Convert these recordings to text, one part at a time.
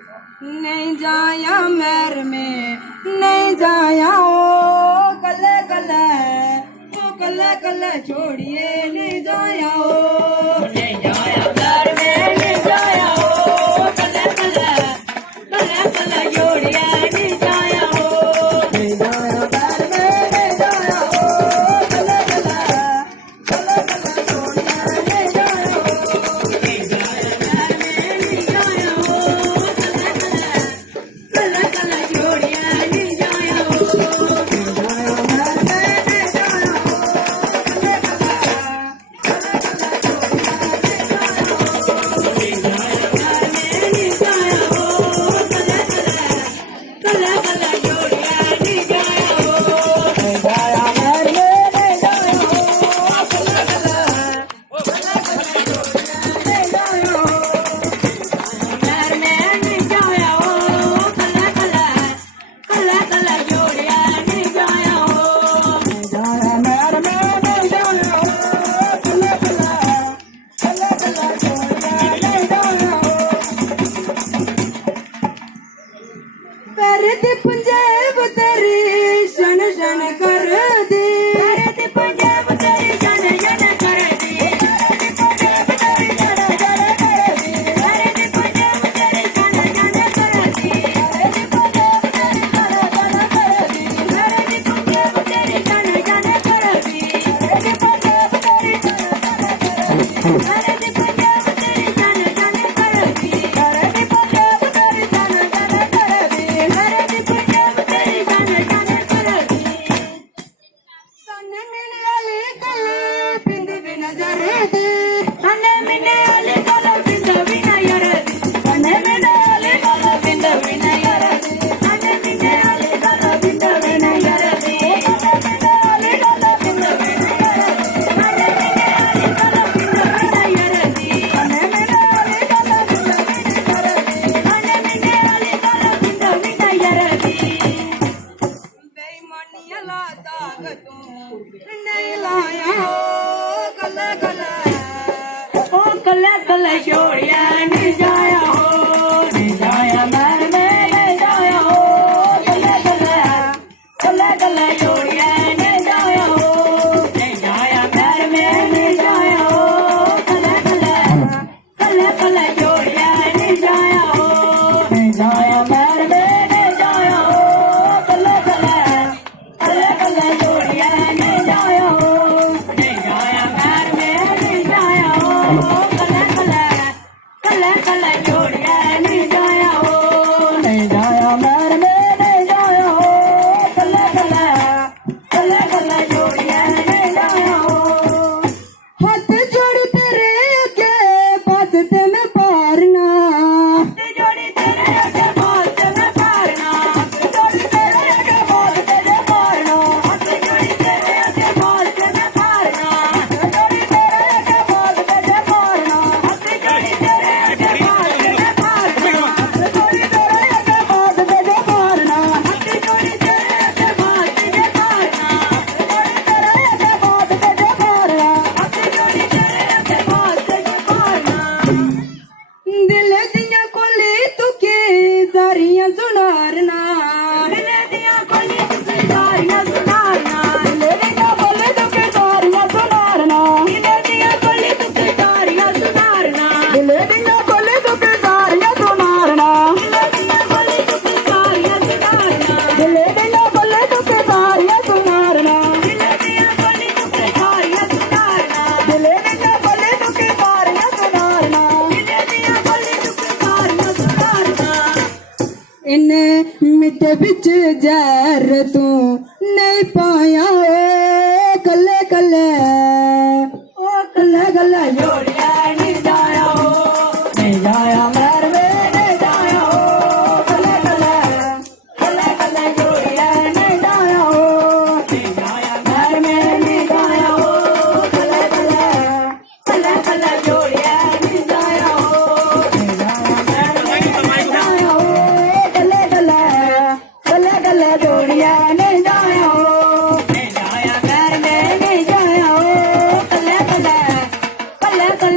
नहीं जाया मैर में नहीं जाया ओ कले कले ओ कले कले छोड़िए नहीं जाया ओ नहीं जाया मैर में नहीं जाया ओ कले कले छोड़िए नहीं जाया ओ नहीं जाया मैर में नहीं जाया ओ कले कले छोड़िए नहीं जाया ओ नहीं जाया मैर में नहीं जाया ओ पंजाब तेरी शन शन कर दी पंजाब तेरी शन शन कर दी पंजाब तेरी शन शन कर दी पंजाब तेरी शन शन कर दी पंजाब तेरी शन शन कर दी पंजाब तेरी शन शन कर दी पंजाब तेरी शन शन कर दी नहीं लाया कले कले ओ कले कले छोड़िया नहीं जाया हो नहीं जाया मैर में नहीं जाया हो कले कले छोड़िया नहीं जाया हो नहीं जाया मैर में नहीं जाया हो कले छोड़िया नहीं जाया हो नहीं जाया मैर में नहीं जाया हो कले छोड़िया नहीं जाया हो नहीं जाया मैर में नहीं जाया हो कले छोड़िया नहीं जाया हो नहीं जाया मैर में नहीं जाया हो कले छोड़िया नहीं जाया हो हाथ जोड़ तेरे के पास ते मैं पारना हाथ जोड़ी तेरे के पास ते मैं पारना हाथ जोड़ी तेरे के पास ते मैं पारना हाथ जोड़ी तेरे के पास ते मैं पारना हाथ जोड़ी तेरे के पास ते मैं पारना हाथ जोड़ी तेरे के पास ते मैं पारना हाथ जोड़ी तेरे के पास ते मैं पारना हाथ जोड़ी तेरे के पास ते मैं पारना हाथ जोड़ी तेरे के पास ते मैं पारना हाथ जोड़ी तेरे के पास ते मैं पारना दिल दिया कोली तुके सारियां सुनारना दिल दिया कोली तुके सारियां सुनारना दिल दिया कोली तुके सारियां सुनारना दिल दिया कोली तुके सारियां सुनारना दिल दिया कोली तुके सारियां सुनारना दिल दिया कोली तुके सारियां सुनारना दिल दिया कोली तुके सारियां सुनारना दिल दिया कोली तुके सारियां सुनारना दिल दिया कोली तुके सारियां सुनारना दिल दिया कोली तुके सारियां सुनारना इन मिठे बिच जहर तू नहीं पाया ओ कले कले जोड़िया नहीं जाया हो नहीं जाया मैर में नहीं जाया हो कले जोड़िया नहीं जाया हो नहीं जाया मैर में नहीं जाया हो कले जोड़िया नहीं जाया हो नहीं जाया मैर में नहीं जाया हो कले जोड़िया नहीं जाया हो नहीं जाया मैर में नहीं जाया हो कले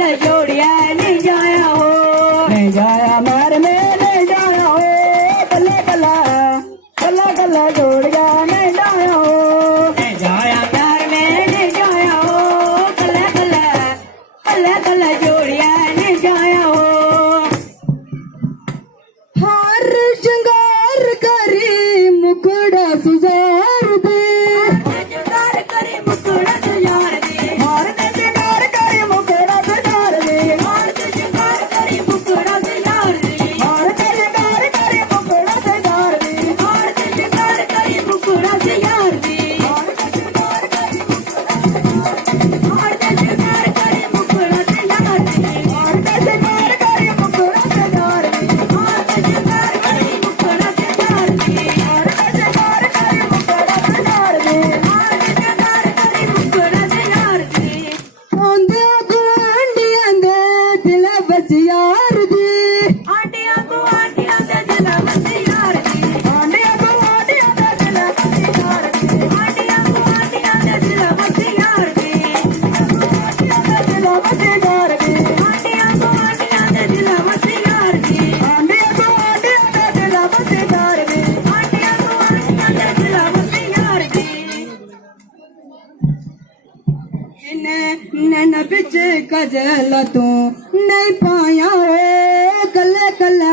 ਕਜਲ ਤੂੰ ਨਹੀਂ ਪਾਇਆ ਓ ਕੱਲੇ ਕੱਲੇ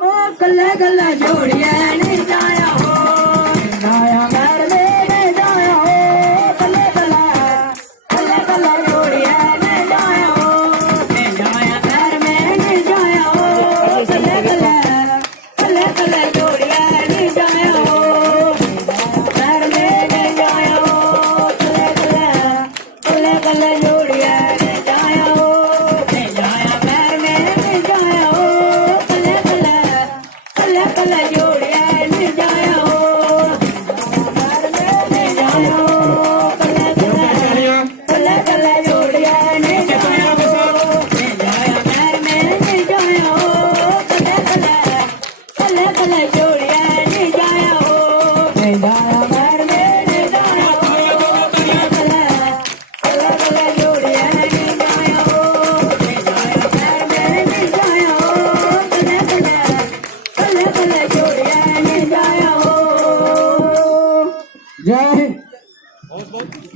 ਓ ਕੱਲੇ ਕੱਲੇ ਜੋੜੀਏ